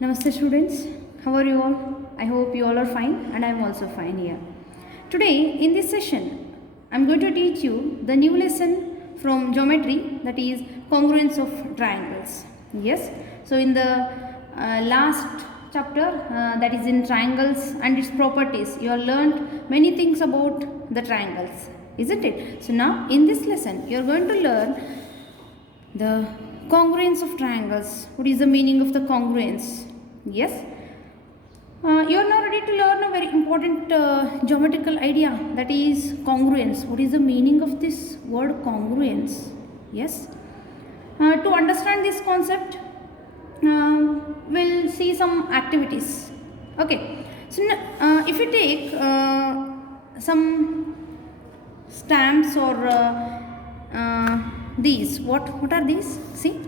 Namaste students, how are you all? I hope you all are fine and I am also fine here. Today in this session, I am going to teach you the new lesson from geometry, that is congruence of triangles. Yes, so in the last chapter, that is in triangles and its properties, you have learned many things about the triangles, isn't it? So now in this lesson you are going to learn the congruence of triangles. What is the meaning of the congruence? Yes, you are now ready to learn a very important geometrical idea, that is congruence. What is the meaning of this word congruence? Yes, to understand this concept, we'll see some activities. Okay, so if you take some stamps or these, what are these? See,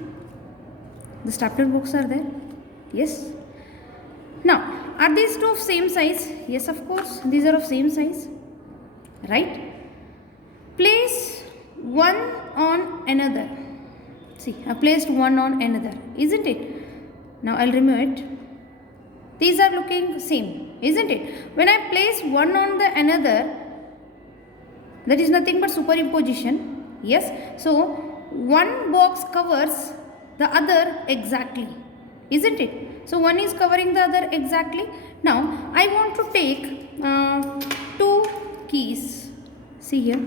the stapler books are there. Yes. Now, are these two of same size? Yes, of course, these are of same size, right? Place one on another. See, I placed one on another, isn't it? Now I'll remove it. These are looking same, isn't it? When I place one on the another, that is nothing but superimposition. Yes, so one box covers the other exactly, isn't it? So one is covering the other exactly. Now I want to take two keys. See here,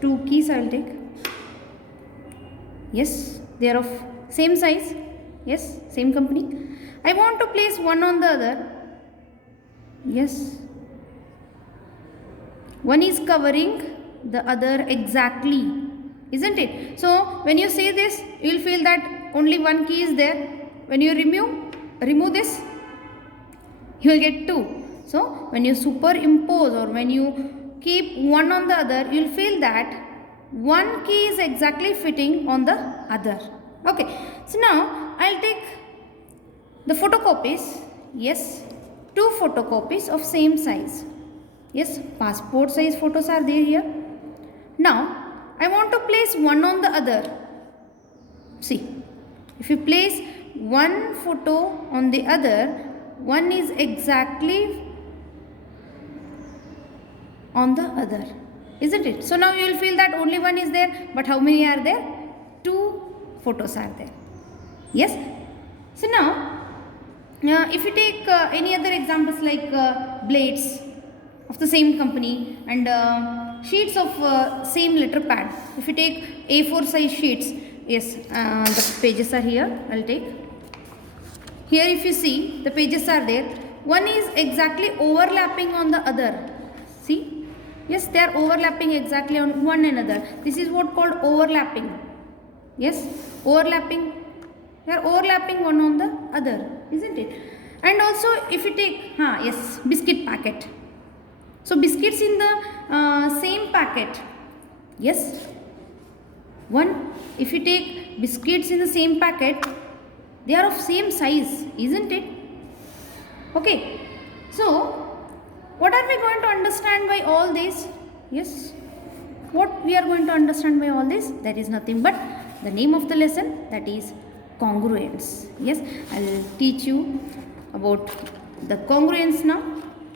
two keys I will take. Yes, they are of same size. Yes, same company. I want to place one on the other. Yes, one is covering the other exactly, isn't it? So when you say this, you will feel that only one key is there. When you remove this, you will get two. So when you superimpose or when you keep one on the other, you will feel that one key is exactly fitting on the other. Okay, so now I will take the photocopies. Yes, two photocopies of same size. Yes, passport size photos are there here. Now I want to place one on the other. See, if you place one photo on the other, one is exactly on the other, isn't it? So now you will feel that only one is there, but how many are there? Two photos are there. Yes. So now, if you take any other examples like blades of the same company and sheets of same letter pad. If you take A4 size sheets, yes, the pages are here. I'll take. Here if you see, the pages are there. One is exactly overlapping on the other. See? Yes, they are overlapping exactly on one another. This is what called overlapping. Yes, overlapping. They are overlapping one on the other, isn't it? And also if you take, yes, biscuit packet. So biscuits in the same packet. Yes. One, if you take biscuits in the same packet, they are of same size, isn't it? Okay. So, what are we going to understand by all this? Yes. What we are going to understand by all this? That is nothing but the name of the lesson, that is congruence. Yes. I will teach you about the congruence now.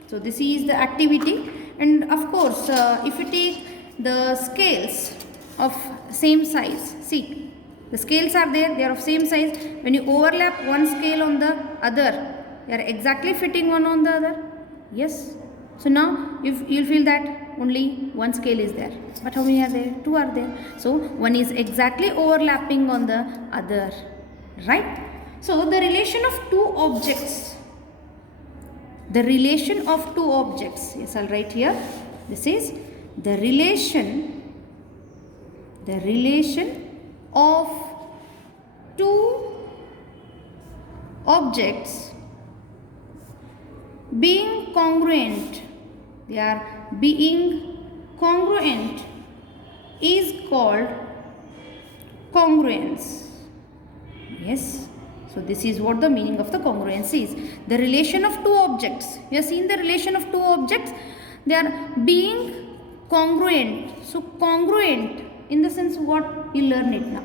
So, this is the activity, and of course, if you take the scales of same size, see, the scales are there, they are of same size. When you overlap one scale on the other, they are exactly fitting one on the other. Yes. So now you will feel that only one scale is there. But how many are there? Two are there. So one is exactly overlapping on the other. Right? So the relation of two objects. The relation of two objects. Yes, I'll write here. This is the relation of two objects being congruent. They are being congruent is called congruence. Yes. So this is what the meaning of the congruence is. The relation of two objects. You have seen the relation of two objects. They are being congruent. So congruent in the sense what you learn it now.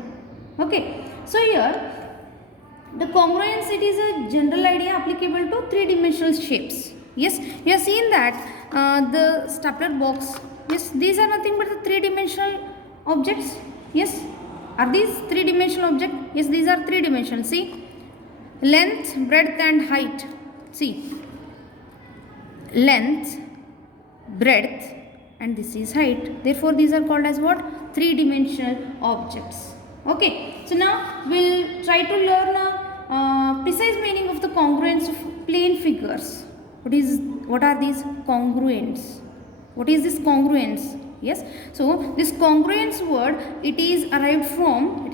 Okay. So here the congruence, it is a general idea applicable to three-dimensional shapes. Yes, you have seen that the stapler box. Yes, these are nothing but the three-dimensional objects. Yes, are these three-dimensional objects? Yes, these are three-dimensional. See, length, breadth, and height. See, length, breadth, and this is height. Therefore, these are called as what? Three-dimensional objects. Okay, so now we'll try to learn a precise meaning of the congruence of plane figures. What are these congruents? What is this congruence? Yes, so this congruence word, it is derived from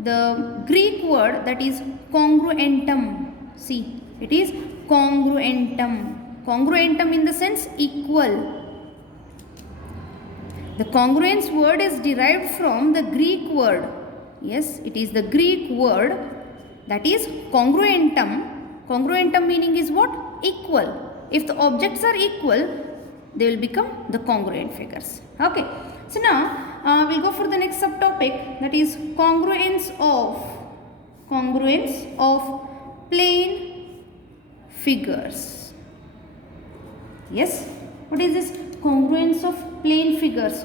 the Greek word that is congruentum. See, it is congruentum. Congruentum in the sense equal. The congruence word is derived from the Greek word. Yes, it is the Greek word that is congruentum. Congruentum meaning is what? Equal. If the objects are equal, they will become the congruent figures. Okay. So now we'll go for the next subtopic, that is congruence of plane figures. Yes. What is this congruence of plane figures?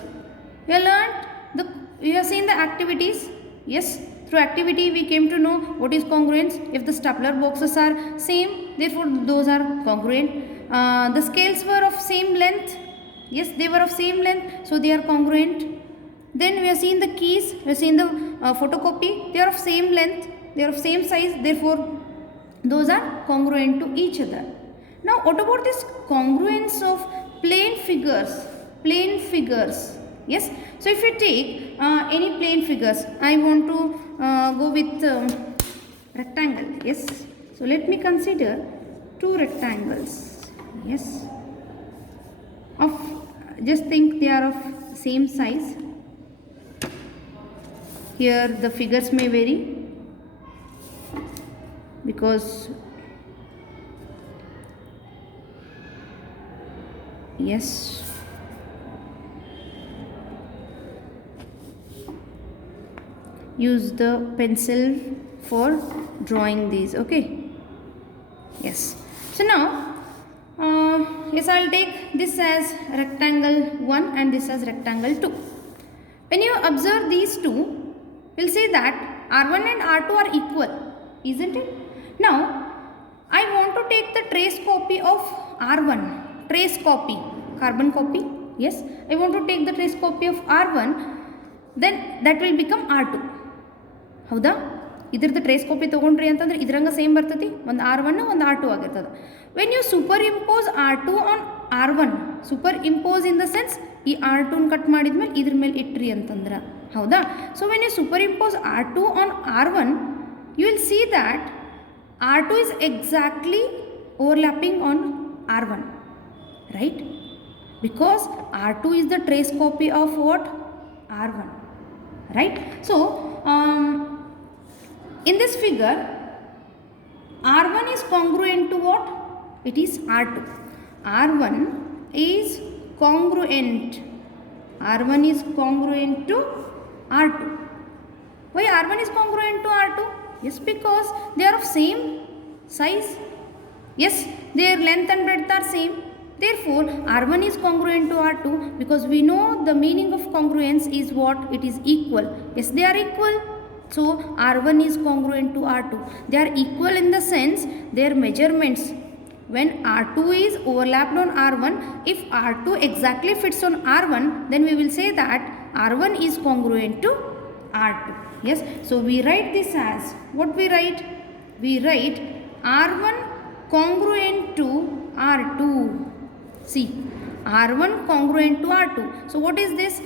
We have seen the activities. Yes, through activity we came to know what is congruence. If the stapler boxes are same, therefore those are congruent. The scales were of same length. Yes, they were of same length, so they are congruent. Then we have seen the keys, we have seen the photocopy, they are of same length, they are of same size, therefore those are congruent to each other. Now what about this congruence of plane figures? Plane figures. Yes, so if you take any plane figures, I want to go with rectangle. Yes, so let me consider two rectangles. Yes, just think they are of same size. Here the figures may vary because yes, use the pencil for drawing these. Okay, yes. So now yes, I'll take this as rectangle 1 and this as rectangle 2. When you observe these two, we'll say that R1 and R2 are equal, isn't it? Now I want to take the trace copy of R1, trace copy, carbon copy. Yes, I want to take the trace copy of R1, then that will become R2. ಹೌದಾ, ಇದ್ರದ್ದು trace copy ತೊಗೊಂಡ್ರಿ ಅಂತಂದ್ರೆ ಇದ್ರಂಗ same ಬರ್ತೈತಿ, ಒಂದು R1 ಒಂದು R2 ಆಗಿರ್ತದೆ. When you superimpose R2 on R1, superimpose in the sense ಈ R2 cut ಮಾಡಿದ್ಮೇಲೆ ಇದ್ರ ಮೇಲೆ ಇಟ್ರಿ ಅಂತಂದ್ರೆ, ಹೌದಾ. So when you superimpose R2 on R1, you will see that R2 is exactly overlapping on R1, right? Because R2 is the trace copy of what? R1, right? So in this figure, R1 is congruent to what? It is R2. R1 is congruent. R1 is congruent to R2. Why R1 is congruent to R2? Yes, because they are of same size. Yes, their length and breadth are same. Therefore, R1 is congruent to R2 because we know the meaning of congruence is what? It is equal. Yes, they are equal. So, R1 is congruent to R2. They are equal in the sense their measurements. When R2 is overlapped on R1, if R2 exactly fits on R1, then we will say that R1 is congruent to R2. Yes, so we write this as, what we write? We write R1 congruent to R2. See, R1 congruent to R2. So what is this?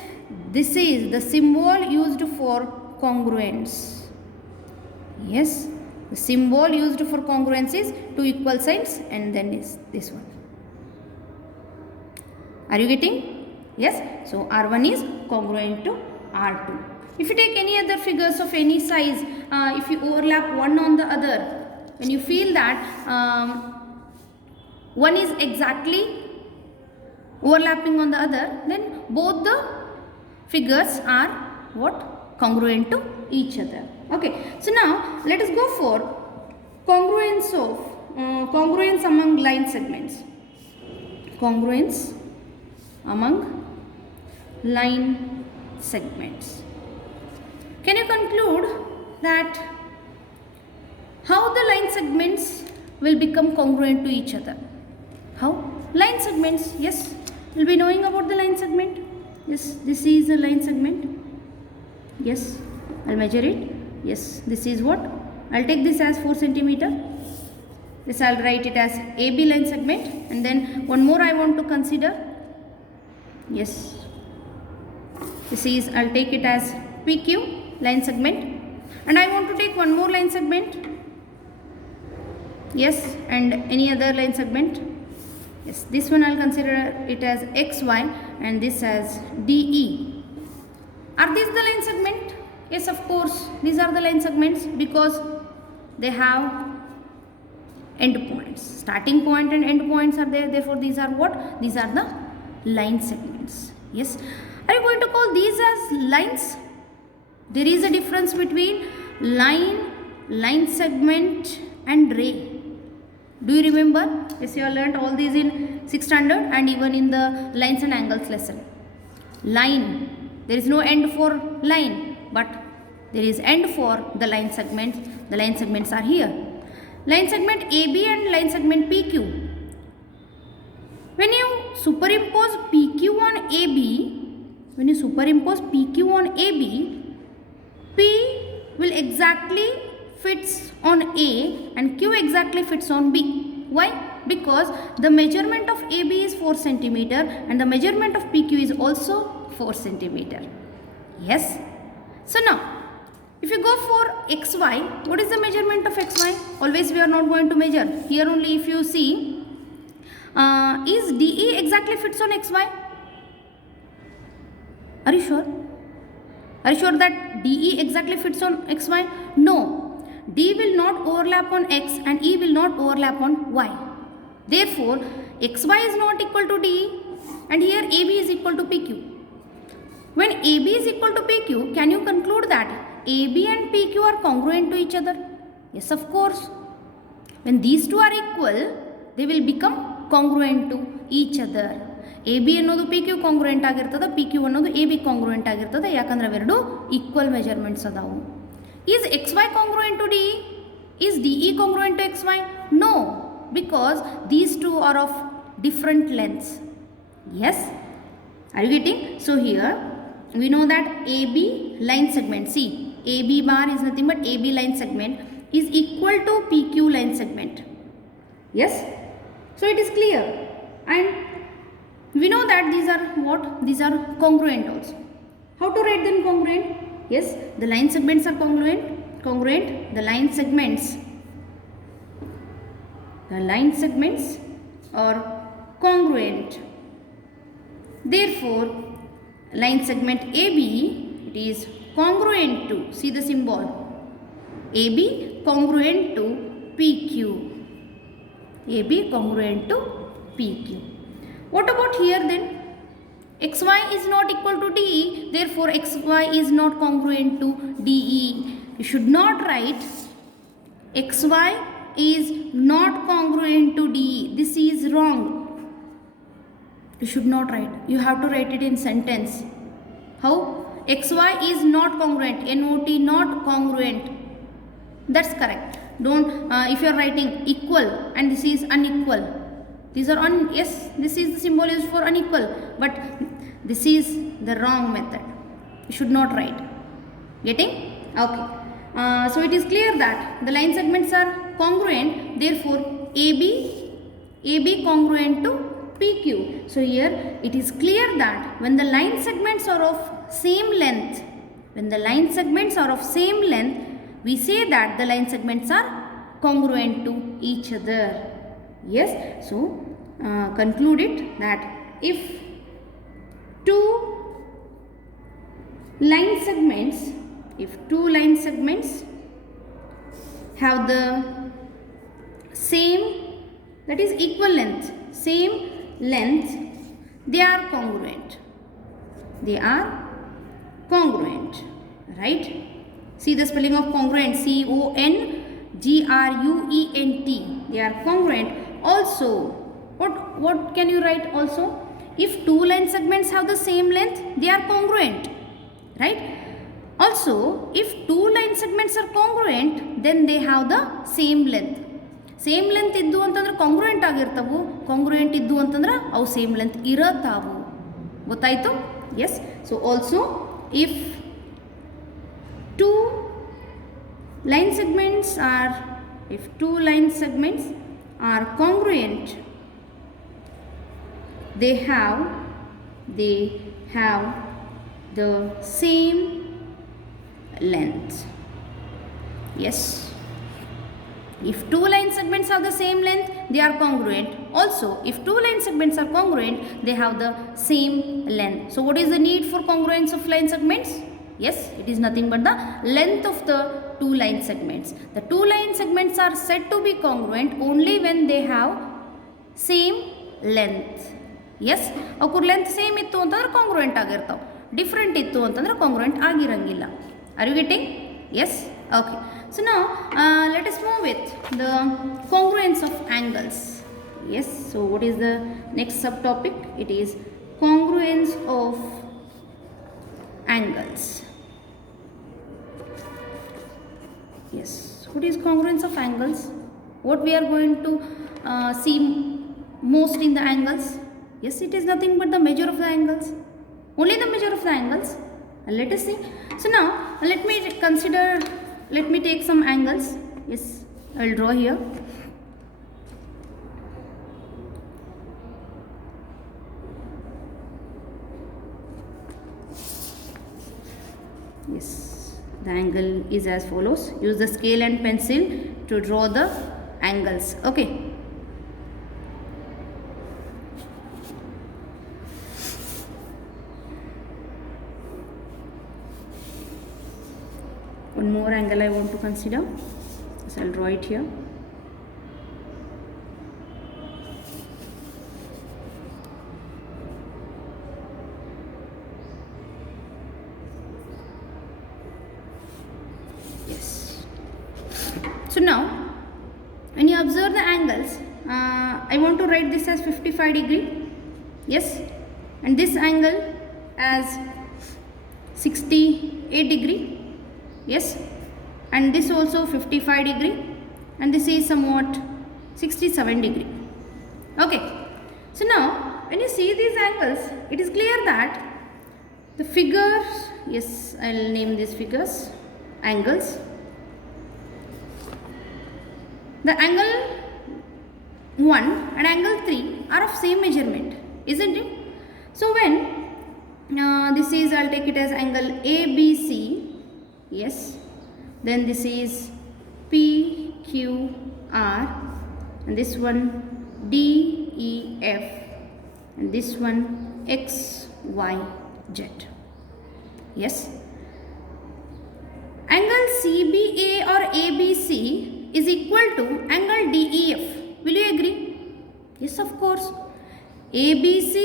This is the symbol used for congruence. Yes, the symbol used for congruence is two equal signs and then is this one. Are you getting? Yes, so R1 is congruent to R2. If you take any other figures of any size, if you overlap one on the other, when you feel that one is exactly overlapping on the other, then both the figures are what? Congruent to each other. Okay, so now let us go for congruence of congruence among line segments. Congruence among line segments. Can you conclude that how the line segments will become congruent to each other? How? Line segments, yes, we'll be knowing about the line segment. Yes, this is a line segment. Yes, I'll measure it. Yes, this is what? I'll take this as 4 centimeter. This I'll write it as AB line segment, and then one more I want to consider. Yes, this is, I'll take it as PQ line segment, and I want to take one more line segment. Yes, and any other line segment. Yes, this one I'll consider it as XY and this as DE. Are these the line segment? Yes, of course, these are the line segments because they have end points. Starting point and end points are there. Therefore, these are what? These are the line segments. Yes. Are you going to call these as lines? There is a difference between line segment and ray. Do you remember? Yes, you have learnt all these in 6th standard and even in the lines and angles lesson. Line. There is no end for line, but there is end for the line segments. The line segments are here. Line segment AB and line segment PQ. When you superimpose PQ on AB, P will exactly fits on A and Q exactly fits on B. Why? Because the measurement of AB is 4 centimeter and the measurement of PQ is also 4 centimeter. Yes. So now, if you go for XY, what is the measurement of XY? Always we are not going to measure. Here only if you see, is DE exactly fits on XY? Are you sure? Are you sure that DE exactly fits on XY? No. D will not overlap on X and E will not overlap on Y. Therefore, XY is not equal to DE and here AB is equal to PQ. When AB is equal to PQ, can you conclude that AB and PQ are congruent to each other? Yes, of course. When these two are equal, they will become congruent to each other. AB ಅನ್ನೋದು PQ congruent ಆಗಿರ್ತದೆ, PQ ಅನ್ನೋದು AB congruent ಆಗಿರ್ತದೆ. ಯಾಕಂದ್ರೆ ಅವೆರಡು equal measurements ಅದಾವು. Is XY congruent to DE? Is DE congruent to XY? No, because these two are of different lengths. Yes? Are you getting? So here we know that AB line segment, see, AB bar is nothing but AB line segment is equal to PQ line segment. Yes? So it is clear. And we know that these are what? These are congruent also. How to write them congruent? Yes, the line segments are congruent. The line segments are congruent. Therefore, line segment AB, it is congruent to, see the symbol, AB congruent to PQ. AB congruent to PQ. What about here then? XY is not equal to DE, therefore XY is not congruent to DE. You should not write XY is not congruent to DE. This is wrong. You should not write. You have to write it in sentence. How? XY is not congruent. NOT, not congruent. That's correct. Don't, if you are writing equal and this is unequal. These are yes, this is the symbol is for unequal, but this is the wrong method. You should not write. Getting? Okay. So it is clear that the line segments are congruent. Therefore, AB congruent to PQ. So here it is clear that when the line segments are of same length, we say that the line segments are congruent to each other. Yes. So conclude it that if two line segments have the same, that is equal length, they are congruent. Right? See the spelling of congruent, CONGRUENT. They are congruent. Also, what can you write also? If two line segments have the same length, they are congruent, right? Also, if two line segments are congruent, then they have the same length. Same length ಇದ್ದು ಅಂತಂದ್ರೆ ಕಾಂಗ್ರುಯೆಂಟ್ ಆಗಿರ್ತವು, ಕಾಂಗ್ರುಯೆಂಟ್ ಇದ್ದು ಅಂತಂದ್ರೆ ಅವು same length ಇರತಾವು. ಗೊತ್ತಾಯಿತು? Yes. So also if two line segments are congruent, they have the same length. Yes. If two line segments have the same length, they are congruent. Also, if two line segments are congruent, they have the same length. So what is the need for congruence of line segments? Yes, it is nothing but the length of the two line segments. The two line segments are said to be congruent only when they have same length. Yes, ಅವ್ರ length same ಇತ್ತು ಅಂತಂದ್ರೆ congruent ಆಗಿರ್ತಾವೆ, different ಇತ್ತು ಅಂತಂದ್ರೆ congruent ಆಗಿರಂಗಿಲ್ಲ. Are you getting? Yes. Okay, so now let us move with the congruence of angles. Yes, so what is the next subtopic? It is congruence of angles. Yes, what is congruence of angles? What we are going to see most in the angles? Yes, it is nothing but the measure of the angles, only the measure of the angles. Let us see. So now let me take some angles. Yes, I will draw here. Yes, the angle is as follows. Use the scale and pencil to draw the angles. Okay. One more angle I want to consider, so I'll draw it here. Yes. So now when you observe the angles, I want to write this as 55 degree. Yes, and this angle as 68 degree. Yes, and this also 55 degree, and this is somewhat 67 degree. Okay, so now when you see these angles, it is clear that the figures, yes, I will name these figures angles. The angle 1 and angle 3 are of same measurement, isn't it? So when this is, I'll take it as angle ABC. Yes, then this is PQR, and this one DEF, and this one XYZ. Yes, angle CBA or ABC is equal to angle DEF. Will you agree? Yes, of course. ABC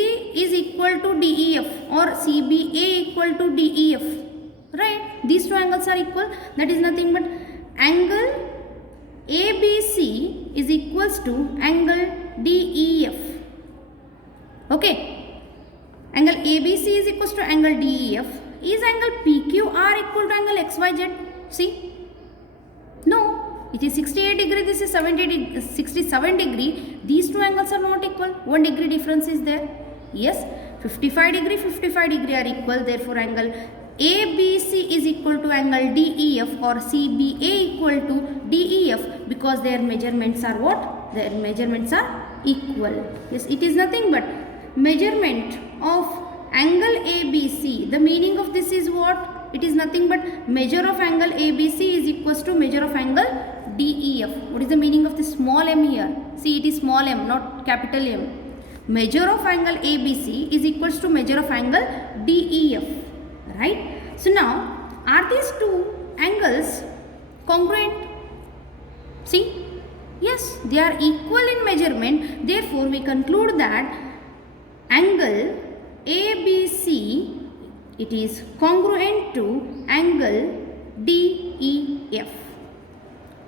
is equal to DEF or CBA equal to DEF. Right, these two angles are equal. That is nothing but angle ABC is equals to angle DEF. Okay, angle ABC is equals to angle DEF. Is angle PQR equal to angle XYZ? See, no, it is 68 degree, this is 67 degree. These two angles are not equal, 1 degree difference is there. Yes, 55 degree are equal, therefore angle ABC is equal to angle DEF or CBA equal to DEF, because their measurements are what? Their measurements are equal. Yes, it is nothing but measurement of angle ABC. The meaning of this is what? It is nothing but measure of angle ABC is equals to measure of angle DEF. What is the meaning of this small m here? See, it is small m, not capital M. Measure of angle ABC is equals to measure of angle DEF. Right? So now, are these two angles congruent? See? Yes, they are equal in measurement. Therefore, we conclude that angle ABC, it is congruent to angle DEF,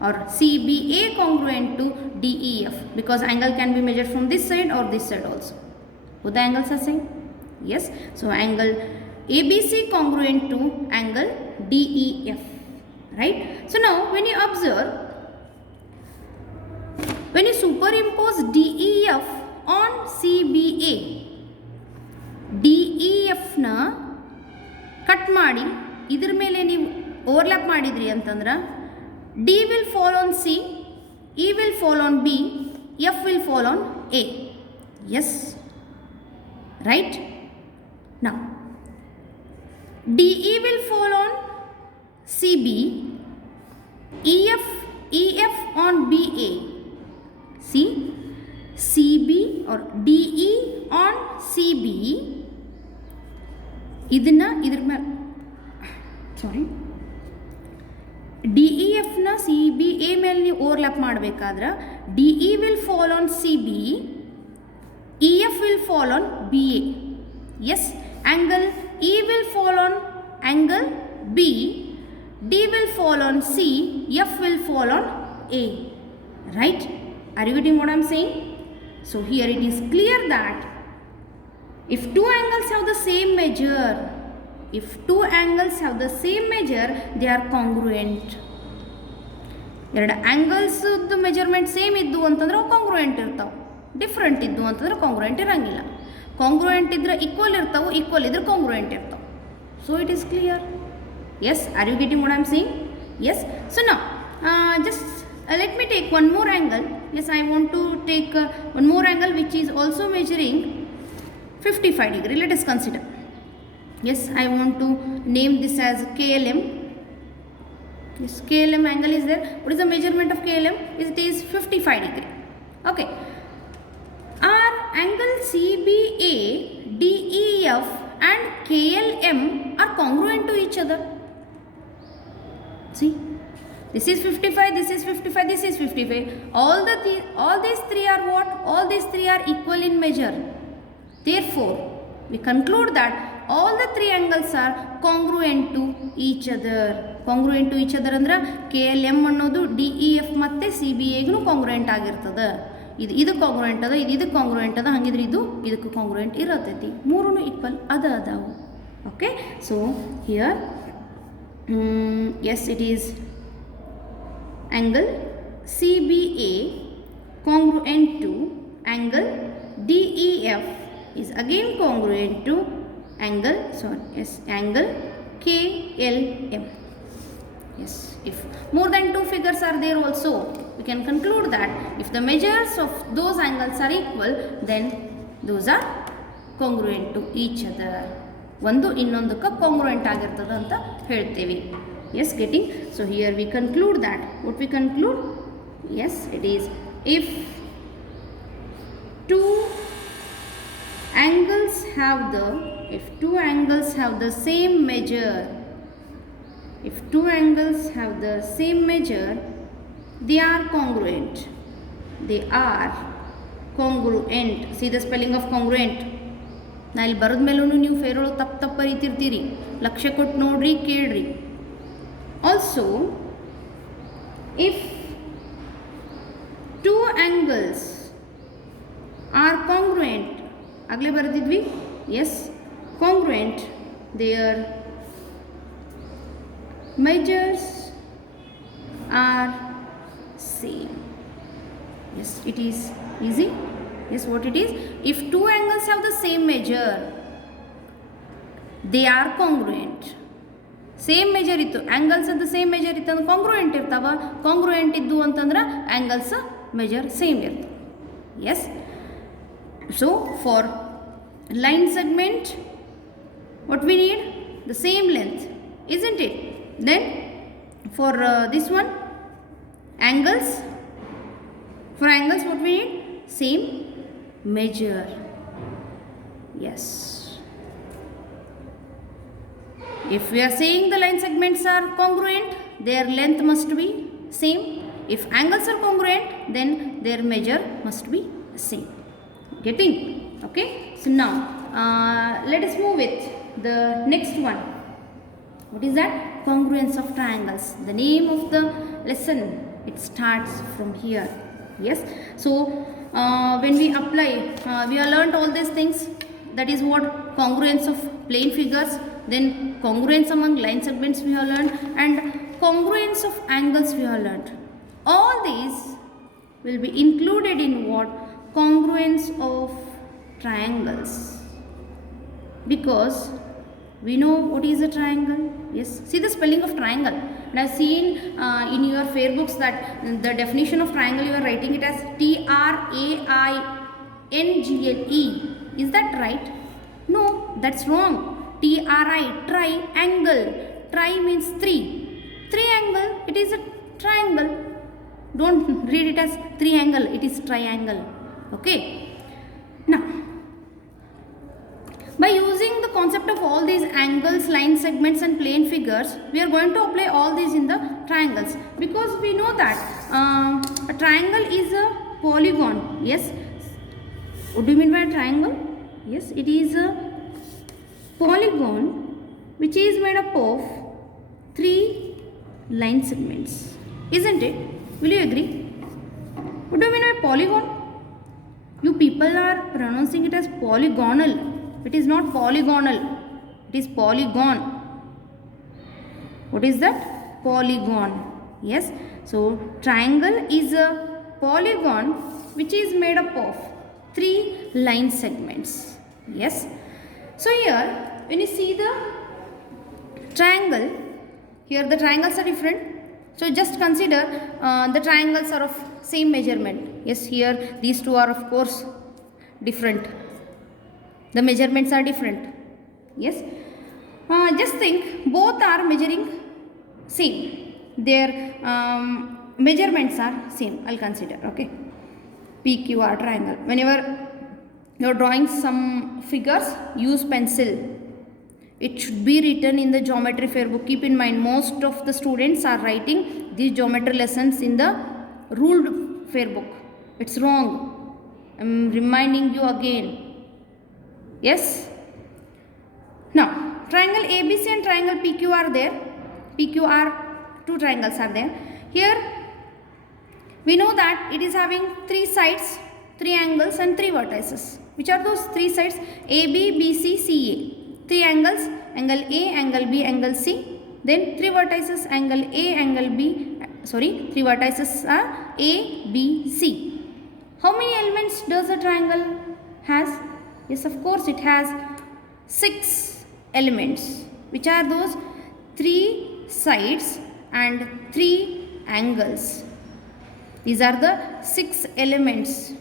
or CBA congruent to DEF, because angle can be measured from this side or this side also. Both the angles are same. Yes, so angle ABC congruent to angle DEF, right? So now when you observe, when you superimpose DEF on CBA, DEF na cut ಮಾಡಿ ಇದ್ರ ಮೇಲೆ ನೀವು overlap ಮಾಡಿದ್ರಿ ಅಂತಂದ್ರೆ D will fall on C, E will fall on B, F will fall on A. Yes, right? Now DE will fall on CB, EF on BA. See, CB or DE on CB, ಇದನ್ನ ಇದ್ರ ಮೇಲೆ ಸಾರಿ DEF ನ CBA ಮೇಲೆ ನೀವು overlap ಮಾಡಬೇಕಾದ್ರೆ DE will fall on CB, EF will fall on BA. Yes, angle E will fall on angle B, D will fall on C, F will fall on A. Right? Are you getting what I am saying? So here it is clear that if two angles have the same measure, they are congruent. ಎರಡು ಆ್ಯಂಗಲ್ಸ್ದು measurement same ಇದ್ದು ಅಂತಂದ್ರೆ ಅವು ಕಾಂಗ್ರುಯೆಂಟ್ ಇರ್ತಾವೆ. Different ಇದ್ದು ಅಂತಂದ್ರೆ ಕಾಂಗ್ರುಯೆಂಟ್ ಇರಂಗಿಲ್ಲ. ಕಾಂಗ್ರುಯೆಂಟ್ ಇದ್ರೆ equal ಇರ್ತಾವೆ, ಈಕ್ವಲ್ ಇದ್ರೆ ಕಾಂಗ್ರುಯೆಂಟ್ ಇರ್ತಾವೆ. So it is clear. Yes, are you getting what I am saying? Yes. So now just let me take one more angle. Yes, I want to take one more angle which is also measuring 55 degree. Let us consider. Yes, I want to name this as KLM. Yes, KLM angle is there. What is the measurement of KLM? It is 55 degree. Okay. Are angle CBA, DEF and KLM are congruent to each other? See, this is 55, this is 55, this is 55. All these three are what? All these three are equal in measure. Therefore, we conclude that all the three angles are congruent to each other. Congruent to each other ಅಂದ್ರೆ KLM ಅನ್ನೋದು DEF ಮತ್ತು CBAಗೂ congruent ಆಗಿರ್ತದೆ. ಇದು congruent ಅದ, ಇದು congruent ಅದ, ಹಂಗಿದ್ರೆ ಇದಕ್ಕೂ congruent ಇರತೈತಿ. ಮೂರೂ ಈಕ್ವಲ್ ಅದಾವು. Okay, so here yes, it is angle CBA congruent to angle DEF is again congruent to angle KLM. Yes, if more than two figures are there also, we can conclude that if the measures of those angles are equal, then those are congruent to each other. ಒಂದು ಇನ್ನೊಂದಕ್ಕೆ congruent ಆಗಿರ್ತದೆ ಅಂತ ಹೇಳ್ತೇವೆ. Yes, getting? So here we conclude that. What we conclude? Yes, it is if two angles have the same measure, they are congruent. See the spelling of congruent. ನಾ ಇಲ್ಲಿ ಬರೆದ ಮೇಲೂ ನೀವು ಫೇರೊಳಗೆ ತಪ್ಪು ಬರೀತಿರ್ತೀರಿ. ಲಕ್ಷ್ಯ ಕೊಟ್ಟು ನೋಡ್ರಿ, ಕೇಳ್ರಿ. Also if two angles are congruent, ಆಗಲೇ ಬರೆದಿದ್ವಿ. Yes, congruent, there measures are same. Yes, it is easy. Yes, what it is? If two angles have the same measure, they are congruent. Same measure ಇತ್ತು, angles at the same measure ಇತ್ತು ಅಂದ್ರೆ congruent ಇರ್ತಾವ. congruent ಇದ್ದು ಅಂತಂದ್ರೆ angles measure same ಇರ್ತವೆ. Yes. So for line segment, what we need? The same length, isn't it? Then for this one, angles, what we need? Same measure. Yes, if we are saying the line segments are congruent, their length must be same. If angles are congruent, then their measure must be same. Getting? Okay, so now let us move with the next one. What is that? congruence of triangles. The name of the lesson, it starts from here. Yes, so when we apply, we have learnt all these things. That is what congruence of plane figures, then congruence among line segments we have learned, and congruence of angles we have learned. All these will be included in what? Congruence of triangles. Because we know what is a triangle. Yes, see the spelling of triangle. And I have seen in your fair books that the definition of triangle you are writing it as TRAINGLE. Is that right? No, that's wrong. Triangle. Tri means three. Triangle, it is a triangle. Don't read it as triangle, it is triangle. Okay. Now, by using the concept of all these angles, line segments and plane figures, we are going to apply all these in the triangles. Because we know that a triangle is a polygon. Yes. What do you mean by a triangle? Yes, it is a polygon which is made up of 3 line segments. Isn't it? Will you agree? What do you mean by polygon? You people are pronouncing it as polygonal. It is not polygonal. It is polygon. What is that? Polygon. Yes. So, triangle is a polygon which is made up of 3 line segments. Yes. So, here when you see the triangle, here the triangles are different. So, just consider the triangles are of same measurement. Yes, here these two are of course different. The measurements are different. Yes. Just think both are measuring same. Their measurements are same. I'll consider. Okay. PQR triangle. Whenever you are drawing some figures, use pencil. It should be written in the geometry fair book. Keep in mind, most of the students are writing these geometry lessons in the ruled fair book. It's wrong. I'm reminding you again. Yes. Now, triangle ABC and triangle PQ are there. PQR, 2 triangles are there. Here, we know that it is having 3 sides, 3 angles and 3 vertices. Which are those 3 sides? AB, BC, CA. 3 angles, angle A, angle B, angle C. Then 3 vertices, angle A, angle B. 3 vertices are A, B, C. How many elements does a triangle has? Yes, of course it has 6 elements. Which are those? 3 sides and 3 angles. These are the 6 elements.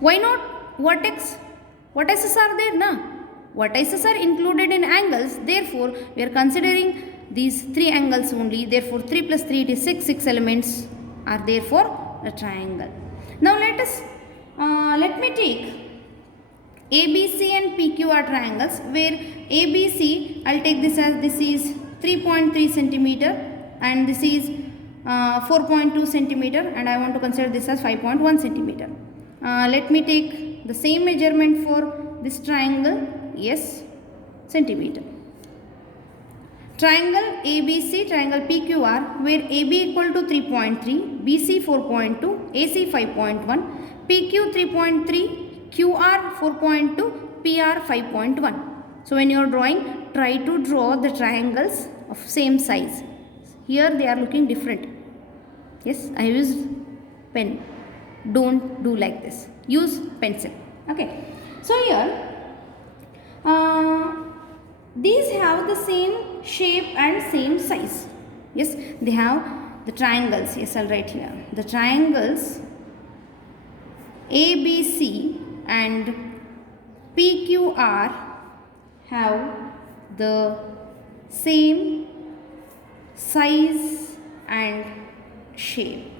Why not vertex? Vertices are there, na? Vertices are included in angles. Therefore, we are considering these 3 angles only. Therefore, 3 plus 3 it is 6. 6 elements are there for a triangle. Now, let me take ABC and PQ are triangles, where ABC, I'll take this as this is 3.3 centimeter and this is 4.2 centimeter, and I want to consider this as 5.1 centimeter. Let me take the same measurement for this triangle. Yes, centimeter. Triangle ABC, triangle PQR, where AB equal to 3.3, BC 4.2, AC 5.1, PQ 3.3, QR 4.2, PR 5.1. So, when you are drawing, try to draw the triangles of same size. Here they are looking different. Yes, I used pen. Don't do like this. Use pencil. Okay. So, here these have the same shape and same size. Yes, they have the triangles. Yes, I'll write here. The triangles ABC and PQR have the same size and shape.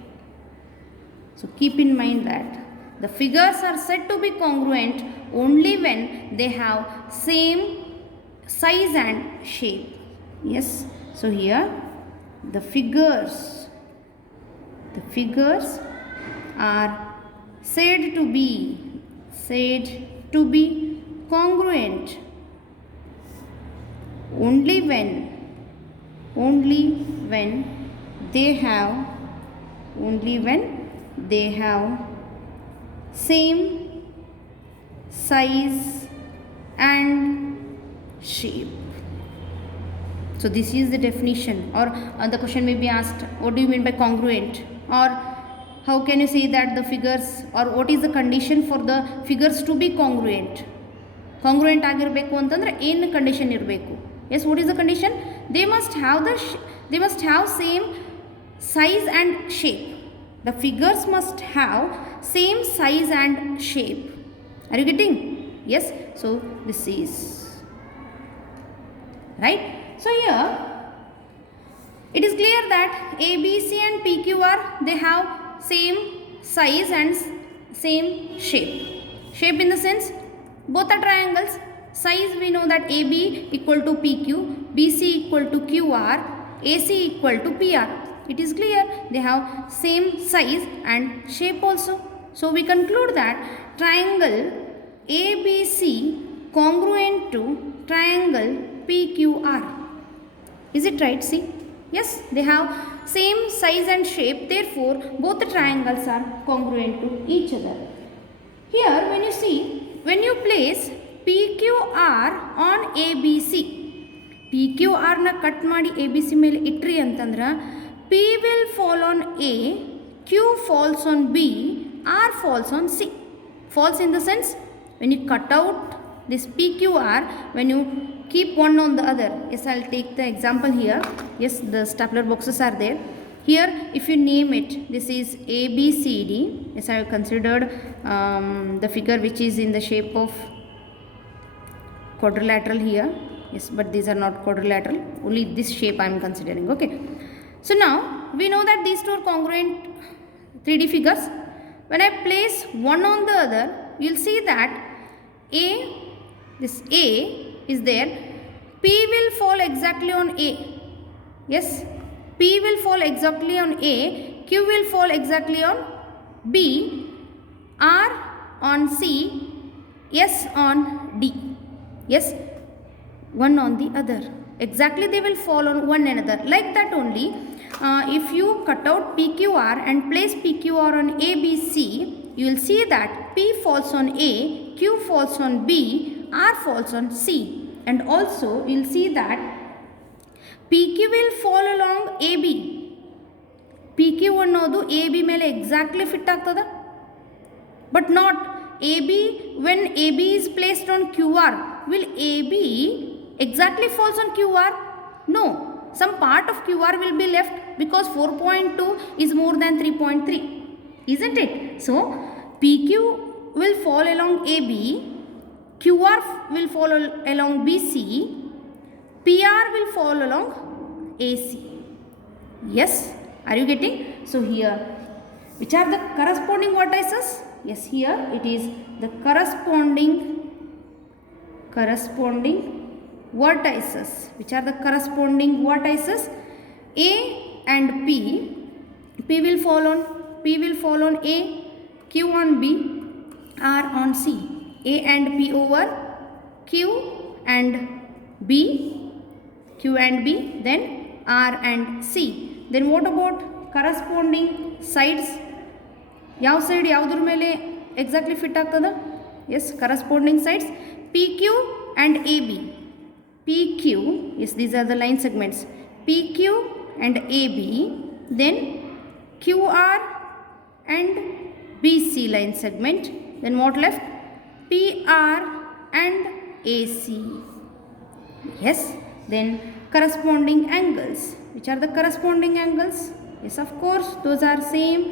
So, keep in mind that the figures are said to be congruent only when they have same size and shape. Yes. So, here the figures are said to be congruent only when only when they have same size and shape. So this is the definition. Or the question may be asked, what do you mean by congruent? Or how can you say that the figures, or what is the condition for the figures to be congruent? Congruent ಆಗಿರಬೇಕು ಅಂತಂದ್ರೆ ಏನು condition ಇರಬೇಕು? Yes, what is the condition? They must have same size and shape. The figures must have same size and shape. Are you getting? Yes. So this is right. So here it is clear that ABC and PQR, they have same size and same shape. Shape in the sense, both are triangles. Size, we know that AB equal to PQ, BC equal to QR, AC equal to PR. It is clear they have same size and shape also. So we conclude that triangle ABC congruent to triangle PQR. Is it right? See, yes, they have same size and shape, therefore both the triangles are congruent to each other. Here when you see, when you place PQR on ABC, PQR na cut ಮಾಡಿ ABC ಮೇಲೆ ಇಟ್ರಿ ಅಂತಂದ್ರೆ P will fall on A, Q falls on B, R falls on C. Falls in the sense, when you cut out this PQR, when you keep one on the other. Yes, I'll take the example here. Yes, the stapler boxes are there. Here, if you name it, this is ABCD. Yes, I have considered the figure which is in the shape of quadrilateral here. Yes, but these are not quadrilateral. Only this shape I am considering. Okay. So now we know that these two are congruent 3D figures. When I place one on the other, you'll see that this A is there. P will fall exactly on A. Yes, P will fall exactly on A. Q will fall exactly on B. R on C. S on D. Yes, one on the other. Exactly, they will fall on one another. Like that only, if you cut out PQR and place PQR on ABC, you will see that P falls on A, Q falls on B, R falls on C. And also you will see that PQ will fall along AB. PQ ಅನ್ನೋದು AB ಮೇಲೆ exactly fit ಆಗ್ತದ. But not AB, when AB is placed on QR, will AB exactly falls on QR? No, some part of QR will be left because 4.2 is more than 3.3, isn't it? So PQ will fall along AB, QR will fall along BC, PR will fall along AC. Yes, are you getting? So here, which are the corresponding vertices? Yes, here it is the corresponding vertices. Which are the corresponding vertices? A and P. P will fall on A, Q on B, R on C. A and P over Q and B, Q and B, then R and C. Then what about corresponding sides? ಯಾವ side ಯಾವುದ್ರ ಮೇಲೆ exactly fit ಆಗ್ತದ? Yes, corresponding sides PQ and AB. PQ, yes, these are the line segments. PQ and AB, then QR and BC line segment. Then what left? PR and AC. Yes, then corresponding angles. Which are the corresponding angles? Yes, of course, those are same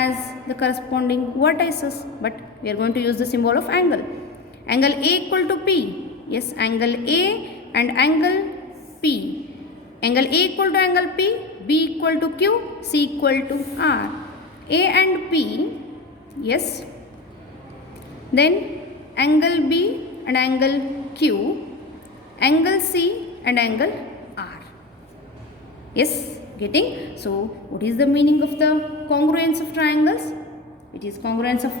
as the corresponding vertices, but we are going to use the symbol of angle. Angle A equal to P. Yes, angle A and angle P. Angle A equal to angle P, B equal to Q, C equal to R. A and P, yes. Then angle B and angle Q, angle C and angle R. Yes, getting? So what is the meaning of the congruence of triangles? It is congruence of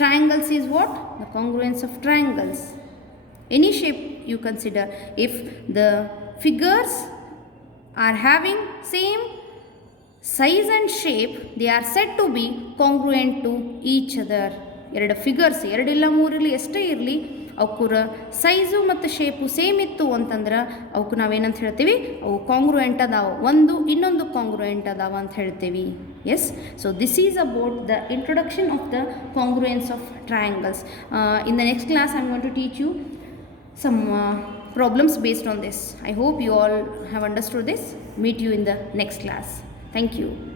triangles is what? The congruence of triangles. Any shape you consider, if the figures are having same size and shape, they are said to be congruent to each other. ಎರಡು figures ಎರಡಿಲ್ಲ ಮೂರಿರಲಿ ಎಷ್ಟೇ ಇರಲಿ ಅವಕ್ಕೂರ size ಮತ್ತು shape same ಇತ್ತು ಅಂತಂದ್ರೆ ಅವಕ್ಕೆ ನಾವೇನಂತ ಹೇಳ್ತೀವಿ, ಅವು ಕಾಂಗ್ರುಯೆಂಟ್ ಅದಾವ, ಒಂದು ಇನ್ನೊಂದು ಕಾಂಗ್ರುಯೆಂಟ್ ಅದಾವ ಅಂತ ಹೇಳ್ತೀವಿ. Yes, so this is about the introduction of the congruence of triangles. In the next class I am going to teach you some problems based on this. I hope you all have understood this. Meet you in the next class. Thank you.